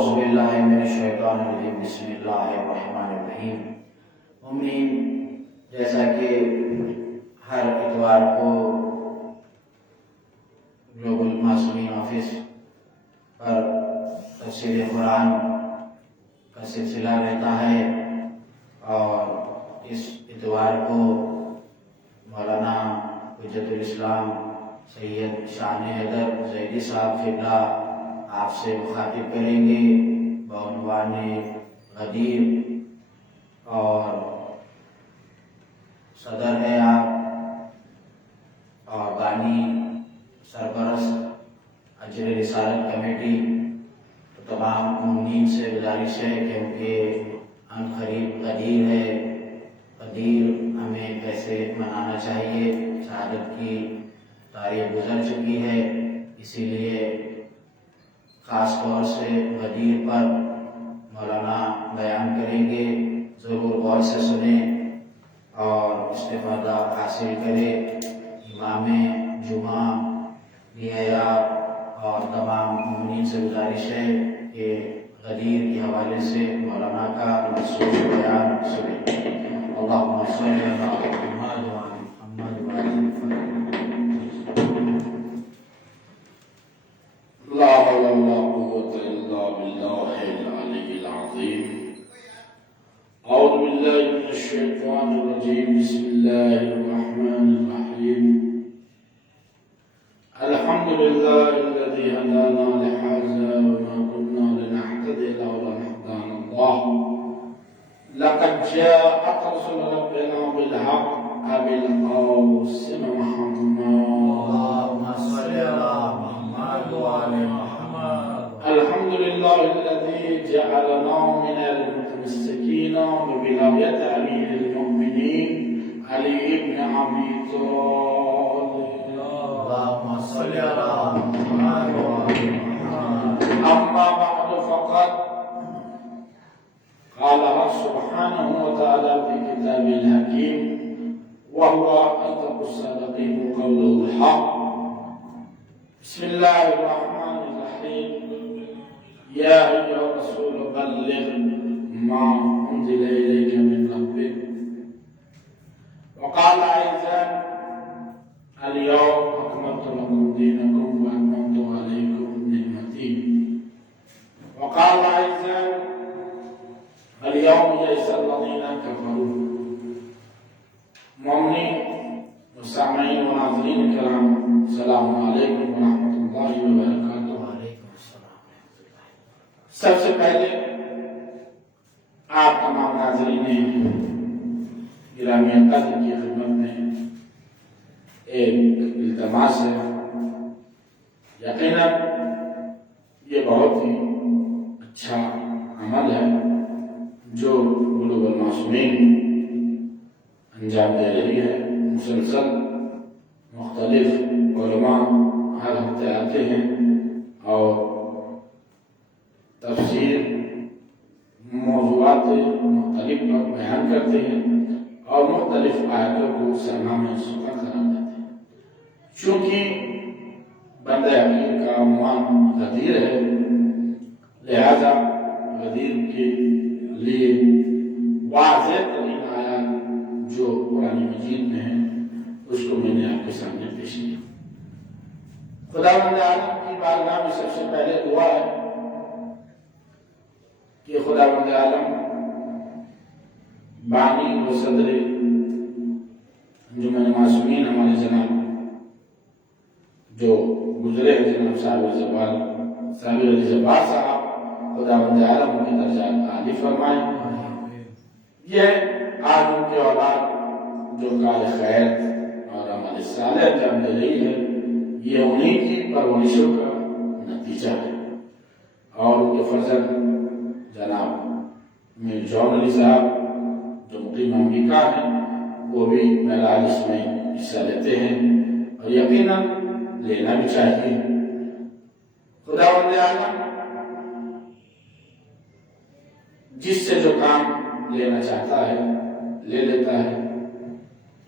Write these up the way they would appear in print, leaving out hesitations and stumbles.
اعوذ باللہ من الشیطان الرجیم بسم اللہ الرحمن الرحیم۔ مومنین، جیسا کہ ہر اتوار کو گلوبل معصومین آفس پر تفسیر قرآن کا سلسلہ رہتا ہے، اور اس اتوار کو مولانا حجت الاسلام سید شان حیدر زیدی صاحب قبلہ آپ سے مخاطب کریں گے بعنوان غدیر، اور صدر ہے آپ اور بانی سرپرست اجر رسالت کمیٹی۔ تو تمام مومنین سے گزارش ہے کیونکہ ان قریب غدیر ہے، غدیر ہمیں کیسے منانا چاہیے، شہادت کی تاریخ گزر چکی ہے، اسی لیے خاص طور سے غدیر پر مولانا بیان کریں گے، ضرور غور سے سنیں اور استفادہ حاصل کریں۔ امام جمعہ بھی ہے آپ، اور تمام مومنین سے گزارش ہے کہ غدیر کے حوالے سے مولانا کا مخصوص بیان سنیں۔ اللہم صلی علی محمد وعلی محمد وعلی لا حول ولا قوة إلا بالله العلي العظيم۔ أعوذ بالله من الشيطان الرجيم، بسم الله الرحمن الرحيم۔ الحمد لله الذي هدانا لهذا وما كنا لنهتدي لولا أن هدانا الله، لقد جاءت رسل ربنا بالحق بالقاسم محمد، اللهم صل على محمد وعلى محمد۔ الحمد لله الذي جعلنا من المتمسكين بولاية أمير المؤمنين علي بن أبي طالب، اللهم صل على محمد وعلى محمد۔ أما بعد فقد قال الله سبحانه وتعالى في كتابه الحكيم، وهو أصدق الصادقين قوله الحق، بسم الله الرحمن الرحيم، يا أيها الرسول بلغ ما أنزل إليك من ربك، وقال أيضا اليوم أكملت لكم دينكم وأتممت عليكم نعمتي، وقال أيضا اليوم يئس الذين كفروا۔ مومنین، مستمعین و ناظرین کرام، السلام علیکم ورحمۃ اللہ وبرکاتہ۔ وعلیکم السلام ورحمۃ اللہ۔ سب سے پہلے آپ تمام ناظرین گرامی قدر کی خدمت میں ایک التماس ہے۔ یقیناً یہ بہت ہی اچھا عمل ہے جو گلوبل معصومین انجام دے رہی ہے۔ مسلسل مختلف علماء ہر ہفتے آتے ہیں اور تفسیر موضوعات مختلف پر بیان کرتے ہیں اور مختلف آیاتوں کو سماع میں سنا قرار دیتے ہیں۔ چونکہ بندہ حقیق کا عنوان غدیر ہے، لہذا غدیر کے لیے واضح ترین آیات جو قرآن مجید میں ہے اس کو میں نے آپ کے سامنے پیش کیا۔ خداوند عالم کی بارگاہ میں سب سے پہلے دعا ہے کہ خداوند عالم بانی و صدر انجمن معصومین ہمارے جناب جو گزرے ہیں، جناب صاحب علی زبار صاحب، خداوند عالم ان کے درجات عالی فرمائیں۔ یہ آج ان کی اولاد جو کار خیر اور عمل صالح انجام دے رہی ہے، یہ انہی کی پرورشوں کا نتیجہ ہے، اور ان کے فرزند جناب میر جون علی صاحب جو مقیم امریکہ ہیں، وہ بھی بہرحال اس میں حصہ لیتے ہیں اور یقیناً لینا بھی چاہیے۔ خداوند عالم جس سے جو کام لینا چاہتا ہے لے لیتا ہے۔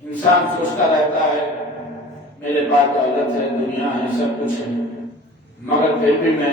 انسان سوچتا رہتا ہے میرے پاس دولت ہے، دنیا ہے، سب کچھ ہے، مگر پھر بھی میں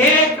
1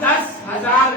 10,000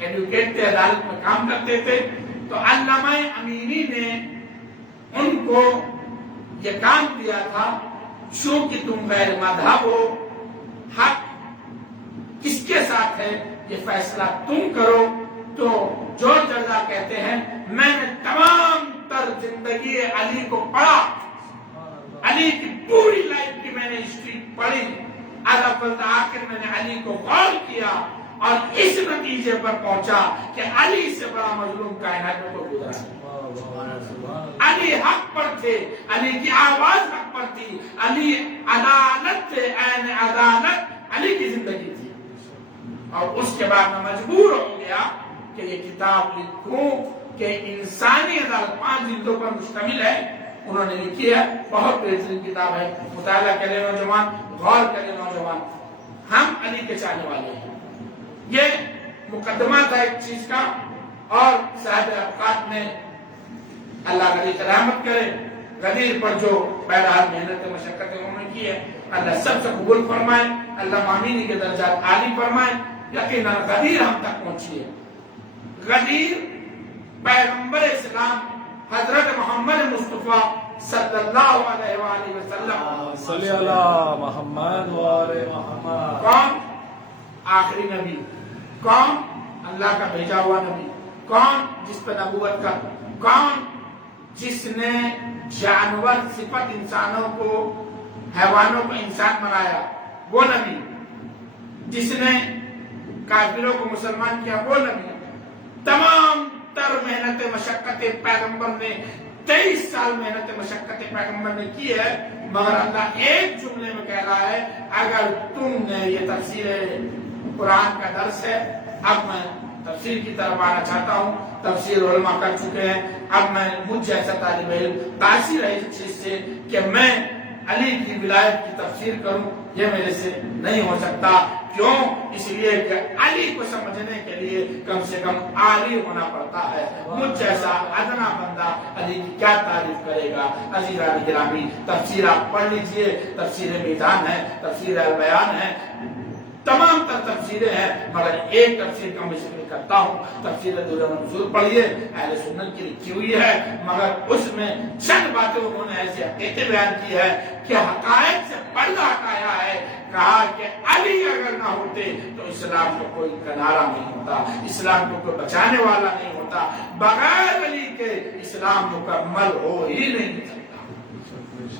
ایڈوکیٹ تھے, عدالت میں کام کرتے تھے. تو علامہ امینی نے ان کو یہ کام دیا تھا, چونکہ تم غیر مذہب ہو, حق کس کے ساتھ ہے یہ فیصلہ تم کرو. تو جورج اللہ کہتے ہیں میں نے تمام تر زندگی علی کو پڑھا, علی کی پوری لائف کی میں نے ہسٹری پڑھی, آخر میں نے علی کو غور کیا اور اس نتیجے پر پہنچا کہ علی سے بڑا مظلوم کائنات میں کوئی گزرا نہیں. علی حق پر تھے, علی کی آواز حق پر تھی, علی عدالت تھے, عین عدالت علی کی زندگی تھی. اور اس کے بعد میں مجبور ہو گیا کہ یہ کتاب لکھوں کہ انسانی عدالت 5 جلدوں پر مشتمل ہے. انہوں نے لکھی ہے, بہت بہترین کتاب ہے, مطالعہ کرے نوجوان, غور کرے نوجوان. ہم علی کے چاہنے والے ہیں. یہ مقدمہ تھا ایک چیز کا. اور صاحب اوقات نے اللہ غنی کی رحمت کرے, غدیر پر جو بہرحال محنت مشقت انہوں نے کی ہے, اللہ سب سے قبول فرمائے, اللہ مامینی کے درجات عالی فرمائے. یقیناً غدیر ہم تک پہنچی ہے. غدیر پیغمبر اسلام حضرت محمد مصطفیٰ صلی اللہ علیہ وآلہ وسلم صلی اللہ محمد وآلہ محمد. کون؟ آخری نبی. کون؟ اللہ کا بھیجا ہوا نبی. کون؟ جس پہ نبوت کا. کون؟ جس نے جانور صفت انسانوں کو, حیوانوں کو انسان بنایا, وہ نبی. جس نے کافروں کو مسلمان کیا, وہ نبی. تمام تر محنت مشقت پیغمبر نے 23 سال محنت مشقت پیغمبر نے کی ہے, مگر اللہ ایک جملے میں کہہ رہا ہے اگر تم نے, یہ تفسیر قرآن کا درس ہے, اب میں تفسیر کی طرف آنا چاہتا ہوں. تفسیر علماء کر چکے ہیں, اب میں مجھ جیسا طالب علم تاثیر ہے اس چیز سے کہ میں علی کی ولایت کی تفسیر کروں, یہ میرے سے نہیں ہو سکتا. کیوں؟ اس لیے کہ علی کو سمجھنے کے لیے کم سے کم عالی ہونا پڑتا ہے. مجھ جیسا ادنا بندہ علی کی کیا تعریف کرے گا. عزیزان گرامی, تفسیر آپ پڑھ لیجئے, تفسیر میدان ہے, تفسیر البیان ہے, تمام تر تفسیریں ہیں, مگر ایک تفسیر کا میں ذکر کرتا ہوں. تفسیر در منظور پڑھیے, اہل سنت کی لکھی ہوئی ہے, مگر اس میں چند باتیں انہوں نے ایسے حقیقت بیان کی ہے کہ حقائق سے پردہ ہٹایا ہے. کہا کہ علی اگر نہ ہوتے تو اسلام کو کوئی کنارہ نہیں ہوتا, اسلام کو کوئی بچانے والا نہیں ہوتا. بغیر علی کے اسلام مکمل ہو ہی نہیں سکتا.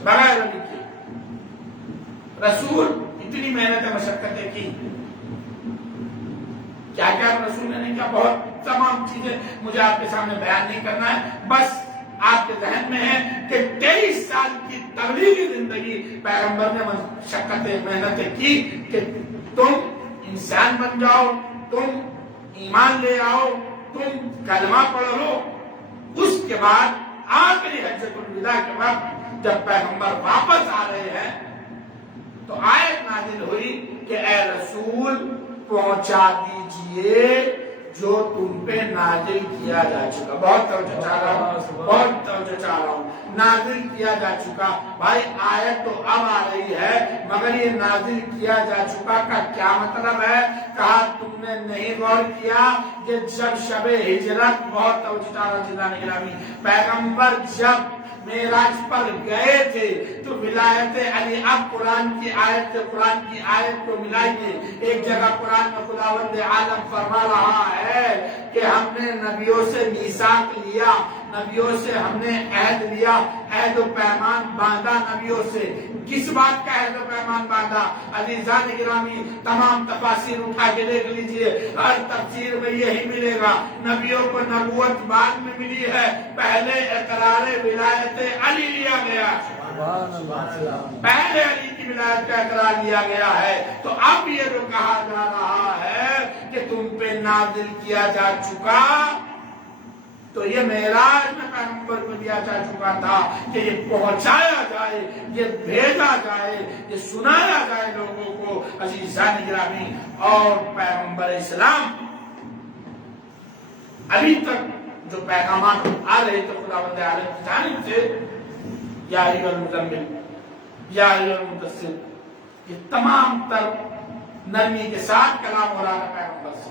بغیر علی کے رسول اتنی محنت مشقتیں کی, کیا کیا رسول نے نہیں کیا, بہت تمام چیزیں مجھے آپ کے سامنے بیان نہیں کرنا ہے. بس آپ کے ذہن میں ہے کہ 23 سال کی تبلیغی زندگی پیغمبر نے مشقتیں محنتیں کی کہ تم انسان بن جاؤ, تم ایمان لے آؤ, تم کلمہ پڑھ لو. اس کے بعد آخری حجۃ الوداع کے وقت جب پیغمبر واپس آ رہے ہیں تو آیت نازل ہوئی کہ اے رسول پہنچا دیجئے جو تم پہ نازل کیا جا چکا. بہت توجہ چاہ رہا ہوں, بہت توجہ چاہ رہا ہوں. نازل کیا جا چکا. بھائی آیت تو اب آ رہی ہے, مگر یہ نازل کیا جا چکا کا کیا مطلب ہے؟ کہا تم نے نہیں غور کیا کہ جب شب ہجرت, بہت توجہ چاہ رہا ہوں, پیغمبر جب معراج پر گئے تھے تو ولایت علی, اب قرآن کی آیت کو ملائیے. ایک جگہ قرآن میں خداوند عالم فرما رہا ہے کہ ہم نے نبیوں سے میثاق لیا, نبیوں سے ہم نے عہد لیا, عہد و پیمان باندھا نبیوں سے. کس بات کا عہد و پیمان باندھا؟ عزیزان گرامی, تمام تفاسیر اٹھا کے دیکھ لیجئے, ہر تفسیر میں یہی ملے گا. نبیوں کو نبوت بعد میں ملی ہے, پہلے اقرار ولایت علی لیا گیا, پہلے علی کی ولایت کا اقرار لیا گیا ہے. تو اب یہ جو کہا جا رہا ہے کہ تم پہ نازل کیا جا چکا, تو یہ معراج میں پیغمبر کو دیا جا چکا تھا کہ یہ پہنچایا جائے, یہ بھیجا جائے, یہ سنایا جائے لوگوں کو. عزیزان گرامی, اور پیغمبر اسلام ابھی تک جو پیغامات آ رہے تھے خداوند عالم کی جانب سے, یا ایھا المزمل, یا ایھا المدثر, یہ تمام تر نرمی کے ساتھ کلام ہو رہا ہے پیغمبر سے.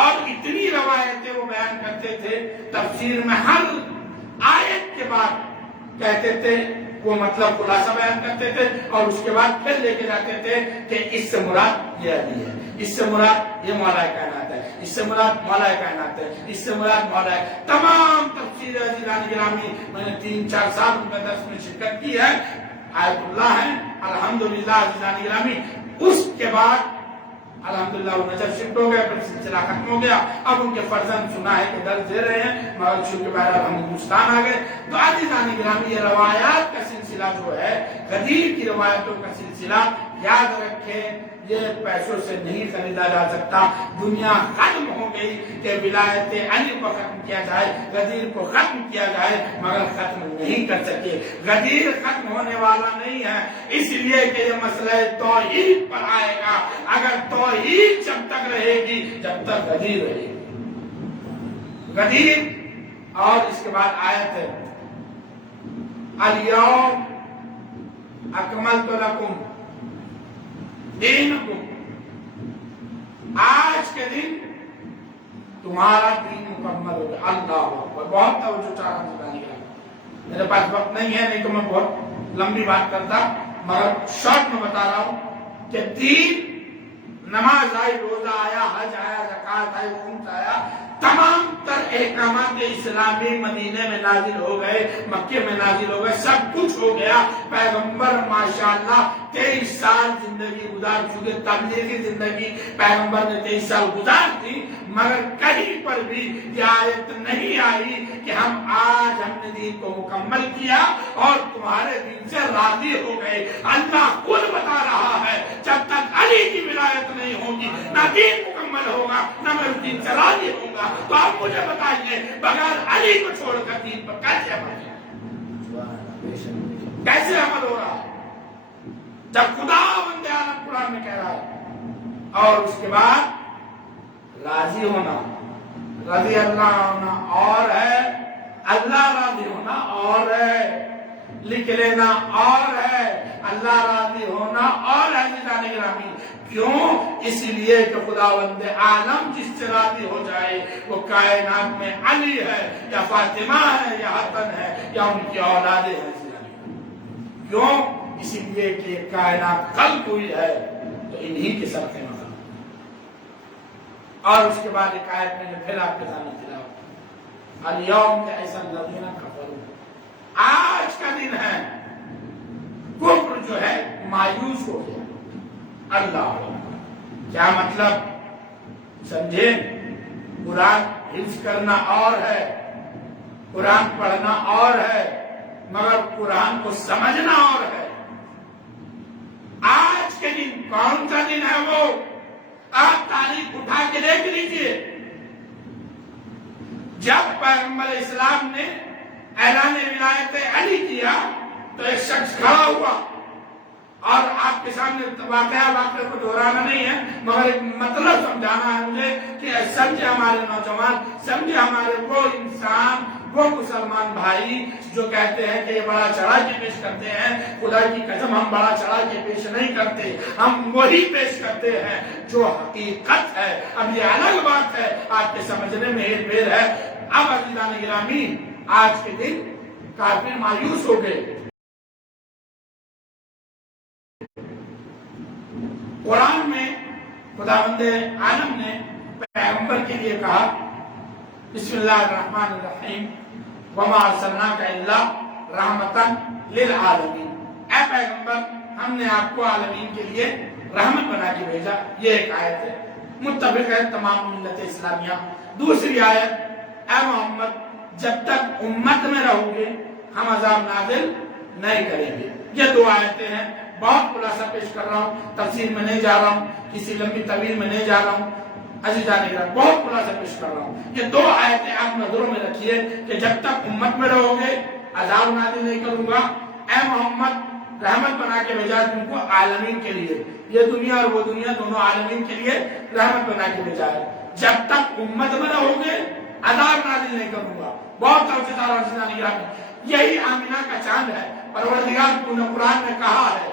اور اتنی روایتیں وہ بیان کرتے تھے، تفسیر میں ہر آیت کے بعد کہتے تھے، وہ مطلب خلاصہ بیان کرتے تھے اور اس کے بعد پھر لے کے جاتے تھے کہ اس سے مراد یہ علی ہے، اس سے مراد یہ مولا کائنات ہے، اس سے مراد مولا کائنات ہے، اس سے مراد مولا ہے۔ تمام تفسیر عزیزان گرامی میں نے 3-4 سال ان کا درس میں شرکت کی ہے، آیت اللہ ہے الحمدللہ عزیزان گرامی۔ اس کے بعد الحمدللہ وہ نجف شفٹ ہو گیا، پھر سلسلہ ختم ہو گیا، اب ان کے فرزند سنا ہے کہ درس دے رہے ہیں، مگر چونکہ بہرحال ہم ہندوستان آ گئے۔ تو عزیزان گرامی یہ روایات کا سلسلہ جو ہے، غدیر کی روایتوں کا سلسلہ، یاد رکھیں یہ پیسوں سے نہیں خریدا جا سکتا۔ دنیا ختم ہو گئی کہ ولایت علی کو ختم کیا جائے، غدیر کو ختم کیا جائے، مگر ختم نہیں کر سکے۔ غدیر ختم ہونے والا نہیں ہے، اس لیے کہ یہ مسئلہ توحید پر آئے گا۔ اگر توحید جب تک رہے گی، جب تک غدیر رہے گی، غدیر۔ اور اس کے بعد آیت ہے الیوم اکملت لکم دینکم، آج کے دن تمہارا دین مکمل ہو گیا۔ اللہ اکبر، بہت توجہ چاہ رہا ہوں، میرے پاس وقت نہیں ہے، نہیں تو میں بہت لمبی بات کرتا، مگر شارٹ میں بتا رہا ہوں کہ دین، نماز آئی، روزہ آیا، حج آیا، زکوٰۃ آئی، خمس آیا، تمام تر احکامات اسلامی مدینے میں نازل ہو گئے، مکے میں نازل ہو گئے، سب کچھ ہو گیا۔ پیغمبر ماشاءاللہ 23 سال زندگی گزار چکے، تبلیغی زندگی پیغمبر نے 23 سال گزار دی، مگر کہیں پر بھی یہ آیت نہیں آئی کہ آج ہم نے دین کو مکمل کیا اور تمہارے دین سے راضی ہو گئے۔ اللہ خود بتا رہا ہے جب تک علی کی ولایت نہیں ہوگی نہ دین مکمل ہوگا، نہ میں اس دین سے راضی ہوں گا۔ تو آپ مجھے بتائیے بغیر علی کو چھوڑ کر دین پر کیسے عمل کیسے عمل ہو رہا ہے، جب خدا بندے عالم قرآن میں کہہ رہا ہے۔ اور اس کے بعد راضی ہونا، رضی اللہ ہونا اور ہے، اللہ راضی ہونا اور ہے، لکھ لینا اور ہے، اللہ راضی ہونا اور ہے۔ جانے گرامی کیوں؟ اس لیے کہ خداوند عالم جس سے راضی ہو جائے وہ کائنات میں علی ہے یا فاطمہ ہے یا حسن ہے یا ان کی اولادیں ہیں۔ کیوں؟ اسی لیے کہ کائنات خلق ہوئی ہے تو انہی کے سب کے مقام۔ اور اس کے بعد ایک آیت میں نے پھر آپ کے سامنے تلاوت، الیوم یئس الذین کفروا، آج کا دن ہے کفر جو ہے مایوس ہو گیا۔ اللہ کیا مطلب سمجھے؟ قرآن حفظ کرنا اور ہے، قرآن پڑھنا اور ہے، مگر قرآن کو سمجھنا اور ہے۔ آج کے دن کون سا دن ہے وہ؟ آپ تاریخ اٹھا کے دیکھ لیجئے، جب پیغمبر اسلام نے اعلان ولایت علی کیا تو ایک شخص کھڑا ہوا، اور آپ کے سامنے واقعہ کو دہرانا نہیں ہے مگر ایک مطلب سمجھانا ہے مجھے کہ سمجھے ہمارے نوجوان، سمجھے ہمارے وہ انسان، وہ مسلمان بھائی جو کہتے ہیں کہ یہ بڑا چڑھا کے پیش کرتے ہیں۔ خدا کی قسم ہم بڑا چڑھا کے پیش نہیں کرتے، ہم وہی پیش کرتے ہیں جو حقیقت ہے۔ اب یہ الگ بات ہے، آپ کے سمجھنے میں ہیر پھیر ہے۔ اب عزیزان گرامی آج کے دن کافر مایوس ہو گئے۔ قرآن میں خداوند عالم نے پیغمبر کے لیے کہا بسم اللہ الرحمن الرحیم وما ارسلناک الا رحمتا للعالمین، اے پیغمبر ہم نے آپ کو عالمین کے لیے رحمت بنا کے بھیجا۔ یہ ایک آیت ہے، متفق ہے تمام ملت اسلامیہ۔ دوسری آیت، اے محمد جب تک امت میں رہو گے ہم عذاب نازل نہیں کریں گے۔ یہ دو آیتیں ہیں، بہت خلاصہ پیش کر رہا ہوں، تفسیر میں نہیں جا رہا ہوں، کسی لمبی طویل میں نہیں جا رہا ہوں، عزیزان گرامی بہت خلاصہ پیش کر رہا ہوں۔ یہ دو آیتیں آپ نظروں میں رکھیے کہ جب تک امت میں رہو گے عذاب نازل نہیں کروں گا، اے محمد رحمت بنا کے بھیجا تم کو عالمین کے لیے، یہ دنیا اور وہ دنیا دونوں عالمین کے لیے رحمت بنا کے بھیجا ہے۔ جب تک امت میں رہو گے عذاب نازل نہیں کروں گا۔ بہت توجہ دار عزیزان گرامی، یہی آمینہ کا چاند ہے۔ پروردگار نے قرآن میں کہا ہے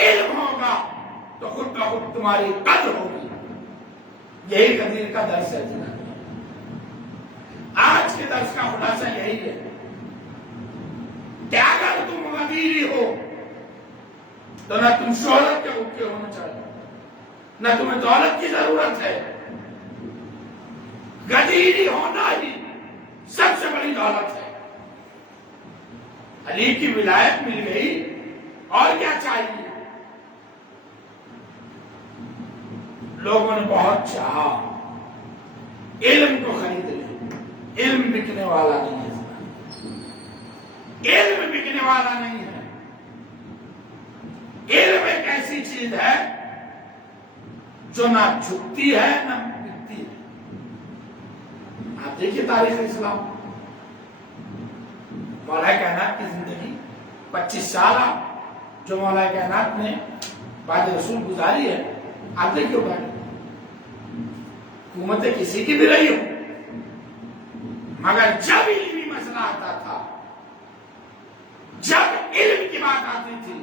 علم ہوگا تو خود بخود تمہاری قدر ہوگی. یہی غدیر کا درس ہے جناب. آج کے درس کا خلاصہ یہی ہے کہ اگر تم غدیری ہو تو نہ تم شہرت کے بھوکے ہونا چاہیے، نہ تمہیں دولت کی ضرورت ہے. غدیری ہونا ہی سب سے بڑی دولت ہے. علی کی ولایت مل گئی، اور کیا چاہیے؟ لوگوں نے بہت چاہا علم کو خرید لے. علم بکنے والا نہیں ہے، علم بکنے والا نہیں ہے. علم ایک ایسی چیز ہے جو نہ جھکتی ہے نہ بکتی ہے. آپ دیکھیے تاریخ اسلام، مولا کائنات کی زندگی 25 سالہ جو مولا کائنات نے بعد رسول گزاری ہے، آپ دیکھیے بھائی حکومتیں کسی کی بھی رہی ہو، مگر جب علمی مسئلہ آتا تھا، جب علم کی بات آتی تھی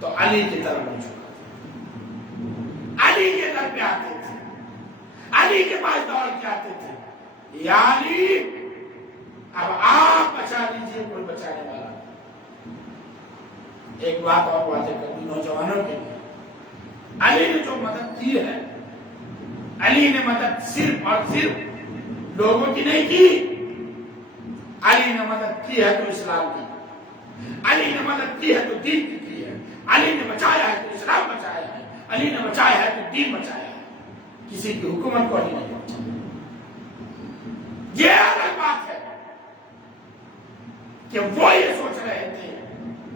تو علی کی طرف نہیں جھکا تھا. علی کے در پہ آتے تھے، علی کے پاس دوڑ کے آتے تھے، یا علی اب آپ بچا لیجیے، کوئی بچانے والا. ایک بات اور واضح کر دوں نوجوانوں کے لیے، علی نے جو مدد کی ہے، علی نے مدد صرف اور صرف لوگوں کی نہیں کی. علی نے مدد کی ہے تو اسلام کی، علی نے مدد کی ہے تو دین کی کی ہے. علی نے بچایا ہے تو اسلام بچایا ہے، علی نے بچایا ہے تو دین بچایا ہے. کسی کی حکومت کو علی نہیں بچایا. یہ الگ بات ہے کہ وہ یہ سوچ رہے تھے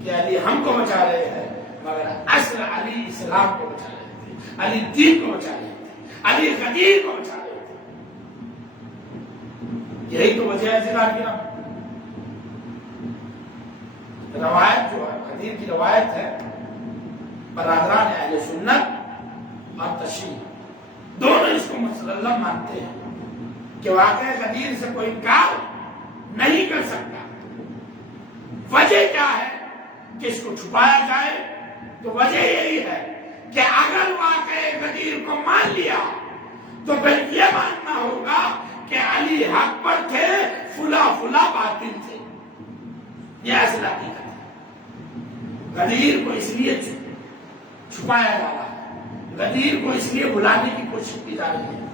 کہ علی ہم کو بچا رہے ہیں، مگر اصل علی اسلام کو بچا رہے تھے، علی دین کو بچا رہے تھے، علی غدیر کو بچا رہے تھے. یہی تو وجہ ہے زلال کی روایت جو ہے، غدیر کی روایت ہے، برادران اہل سنت اور تشیع دونوں اس کو مسلم مانتے ہیں کہ واقعہ غدیر سے کوئی انکار نہیں کر سکتا. وجہ کیا ہے کہ اس کو چھپایا جائے؟ تو وجہ یہی ہے کہ اگر واقعہ غدیر کو مان لیا تو پھر یہ ماننا ہوگا کہ علی حق پر تھے، فلا فلا باطل تھے. یہ اصل حقیقت ہے. غدیر کو اس لیے چھپایا جا رہا ہے، غدیر کو اس لیے بلانے کی کوشش کی جا رہی ہے.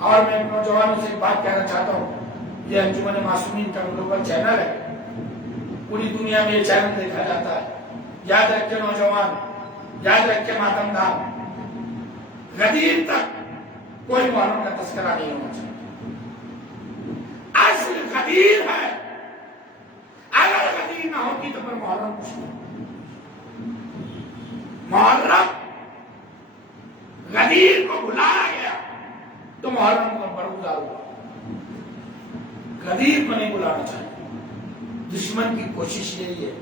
اور میں نوجوانوں سے ایک بات کہنا چاہتا ہوں، یہ انجمن معصومین کا گلوبل چینل ہے، پوری دنیا میں یہ چینل دیکھا جاتا ہے. یاد رکھے نوجوان، یاد رکھے ماتم دار، غدیر تک کوئی محرم کا تذکرہ نہیں ہونا چاہیے. اصل غدیر ہے. اگر غدیر نہ ہوتی تو پھر محرم کچھ نہیں. محرم غدیر کو بلایا گیا تو محرم کو برگزار ہوا. غدیر کو نہیں بلانا چاہیے. دشمن کی کوشش یہی ہے،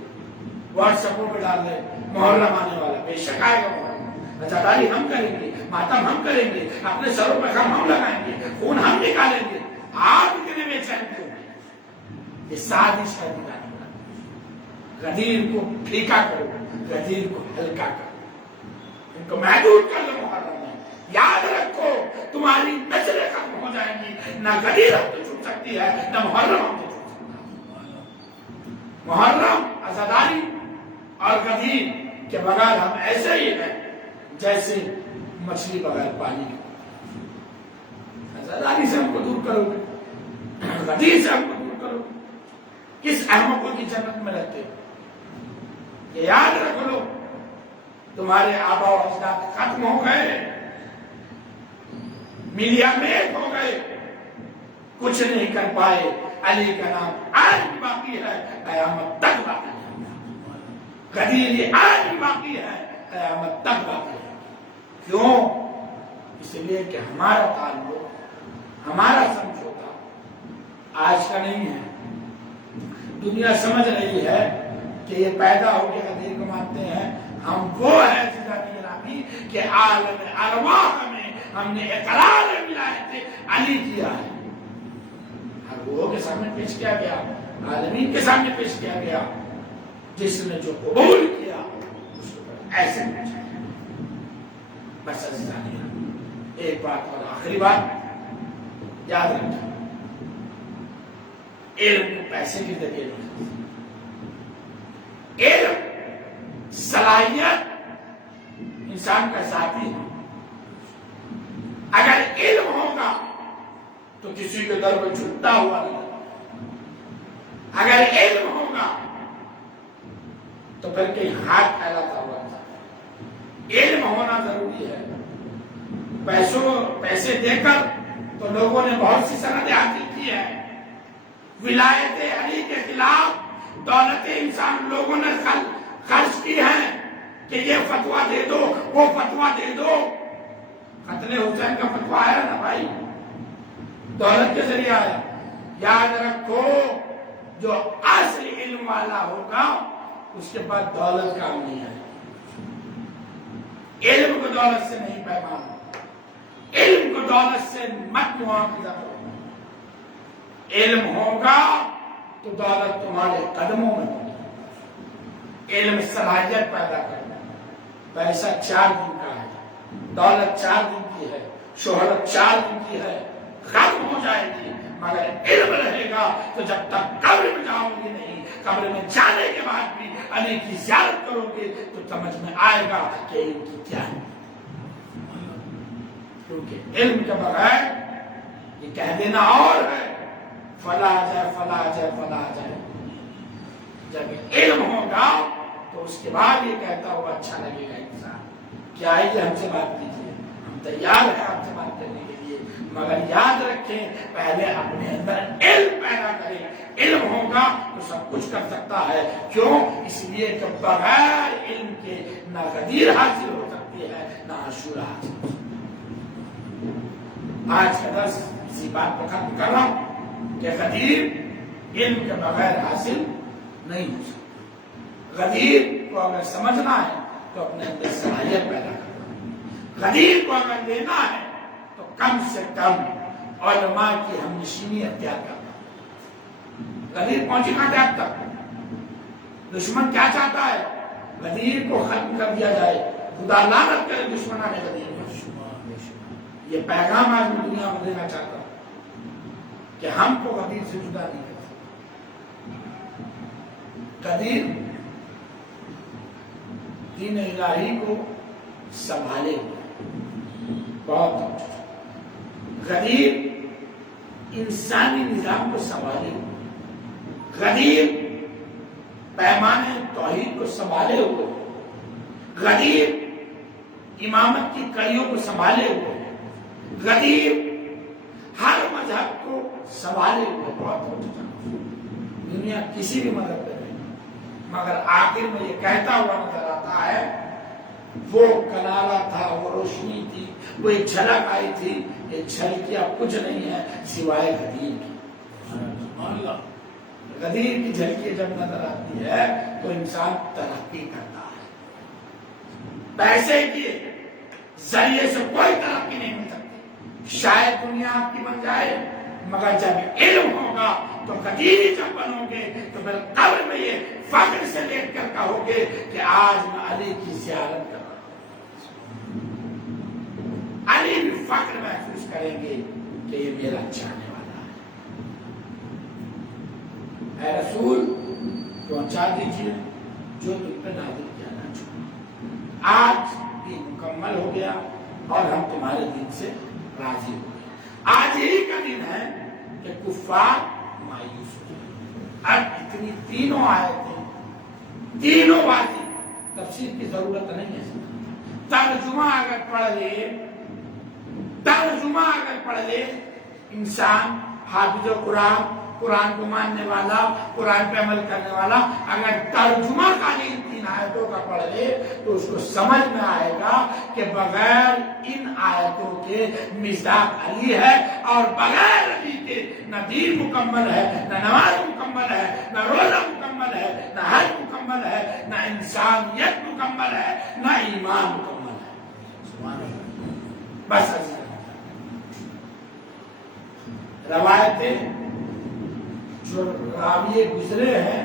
واٹس ایپوں پہ ڈال دے محرم آنے والا، بے شک آئے گا محرم، رضاداری ہم کریں گے، ماتم ہم کریں گے، اپنے سروں پہ خم ہم لگائیں گے، خون ہم نکالیں گے. آپ اتنے بے چین کیوں؟ یہ سازش ہے دلانے. غدیر کو پھیکا کرو، غدیر کو ہلکا کرو، ان کو محدود کر دو محرم میں. یاد رکھو تمہاری نسلیں ختم ہو جائیں گی، نہ غدیر ہم سے چھوٹ سکتی ہے، نہ محرم ہم سے چھوٹ سکتا ہے. محرم عزاداری اور غدیر کے بغیر ہم ایسے ہی ہیں جیسے مچھلی بغیر پانی کے. عزاداری سے ہم کو دور کرو گے، غدیر سے ہم کو دور کرو گے، کس احمقوں کی جنت میں رہتے ہو؟ یہ یاد رکھ لو، تمہارے آبا و اجداد ختم ہو گئے، ملیا میٹ ہو گئے، کچھ نہیں کر پائے. علی کا نام آج بھی باقی ہے، قیامت تک باقی ہے. غدیر آج بھی باقی ہے، قیامت تک باقی ہے. کیوں؟ اس لیے کہ ہمارا تعلق، ہمارا سمجھوتا آج کا نہیں ہے. دنیا سمجھ رہی ہے کہ یہ پیدا ہو کے غدیر کو مانتے ہیں. ہم وہ ہے زندگی رامی کہ عالم ارواح میں ہم نے اقرار ولایت علی کیا ہے. ہر وہ کے سامنے پیش کیا گیا، عالمین کے سامنے پیش کیا گیا جس نے جو قبول کیا اس کو ایسے ہونا چاہیے. بس عزیزان، ایک بات اور آخری بات یاد رکھیں، علم کو پیسے کے ذریعے نہیں، علم صلاحیت انسان کا ذاتی ہے. اگر علم ہوگا تو کسی کے در میں جھکتا ہوا نہیں، اگر علم ہوگا تو پھر کہیں ہاتھ پھیلاتا ہوا نہیں. علم ہونا ضروری ہے. پیسے دے کر تو لوگوں نے بہت سی سندیں حاصل کی ہے. ولایت علی کے خلاف دولت انسان لوگوں نے خرچ کی ہے کہ یہ فتویٰ دے دو، وہ فتویٰ دے دو. قتل حسین کا فتویٰ آیا نا بھائی، دولت کے ذریعے آیا. یاد رکھو، جو اصل علم والا ہوگا اس کے بعد دولت کام نہیں آئے. علم کو دولت سے نہیں پیمانا، علم کو دولت سے مت مواخذہ کرو. علم ہوگا تو دولت تمہارے قدموں میں ہوگی. علم صلاحیت پیدا کرنا. پیسہ 4 دن کا ہے، دولت 4 دن کی ہے، شہرت 4 دن کی ہے، ختم ہو جائے گی. مگر علم رہے گا تو جب تک قبر میں جاؤ گی نہیں، قبر میں جانے کے بعد بھی علی کی زیارت کرو گے تو سمجھ میں آئے گا کہ علم کی کیا ہے. کیونکہ علم کے بغیر یہ کہہ دینا اور ہے فلا جائے فلا جائے فلا جائے. جب علم ہوگا تو اس کے بعد یہ کہتا ہوا اچھا لگے گا انسان کہ آئیے ہم سے بات کیجیے، ہم تیار ہیں آپ سے بات کرنے کے لیے. مگر یاد رکھیں، پہلے اپنے اندر علم پیدا کریں. علم ہوگا تو سب کچھ کر سکتا ہے. کیوں؟ اس لیے کہ بغیر علم کے نہ غدیر حاصل ہو سکتی ہے نہ عاشورہ حاصل ہو سکتی ہے. آج کا درس اسی بات کو ختم کر رہا ہوں کہ غدیر علم کے بغیر حاصل نہیں ہو سکتی. غدیر کو اگر سمجھنا ہے تو اپنے اندر صلاحیت پیدا کرنا. غدیر کو اگر لینا ہے تو کم سے کم علماء کی ہمنشینی اختیار کرنا. غدیر پہنچی کہاں تھے اب تک؟ دشمن کیا چاہتا ہے؟ غدیر کو ختم کر دیا جائے. خدا لعنت کرے دشمنان غدیر. یہ پیغام آج میں دنیا کو دینا چاہتا ہوں کہ ہم کو غدیر سے جدا نہیں کر سکتے. غدیر دین الہی کو سنبھالے بہت. غدیر انسانی نظام کو سنبھالے. غدیر پیمانے توحید کو سنبھالے ہوئے. غدیر امامت کی کڑیوں کو سنبھالے ہوئے. غدیر ہر مذہب کو سنبھالے ہوئے. بہت دنیا کسی بھی مذہب پہ نہیں، مگر آخر میں یہ کہتا ہوا نظر آتا ہے وہ کنارہ تھا، وہ روشنی تھی، وہ ایک جھلک آئی تھی. یہ جھلکیاں کچھ نہیں ہے سوائے غدیر کی. غدیر کی جھلکی جب نظر آتی ہے تو انسان ترقی کرتا ہے. پیسے کے ذریعے سے کوئی ترقی نہیں مل سکتی. شاید دنیا آپ کی بن جائے، مگر جب علم ہوگا تو غدیری جب بنو گے تو پھر قبر میں یہ فخر سے لیٹ کر کہو گے کہ آج میں علی کی زیارت کر رہا ہوں. علی بھی فخر محسوس کریں گے کہ یہ میرا چاہنے والا ہے. اے رسول پہنچا دیجیے جو تم پہ نازل کیا جا چکا. آج بھی مکمل ہو گیا اور ہم تمہارے دین سے راضی ہو گئے. آج ہی کا دن ہے کہ کفار مایوس ہو گئے. اب اتنی تینوں آیتیں، تینوں باتیں تفسیر کی ضرورت نہیں ہے. ترجمہ اگر پڑھ لے انسان، حافظ قرآن، قرآن کو ماننے والا، قرآن پہ عمل کرنے والا، اگر ترجمہ خالی ان 3 آیتوں کا پڑھ لے تو اس کو سمجھ میں آئے گا کہ بغیر ان آیتوں کے مصداق علی ہے، اور بغیر علی کے نہ دین مکمل ہے، نہ نماز مکمل ہے، نہ روزہ مکمل ہے، نہ حج مکمل ہے، نہ انسانیت مکمل ہے، نہ ایمان مکمل ہے. بس روایتیں جو راوی گزرے ہیں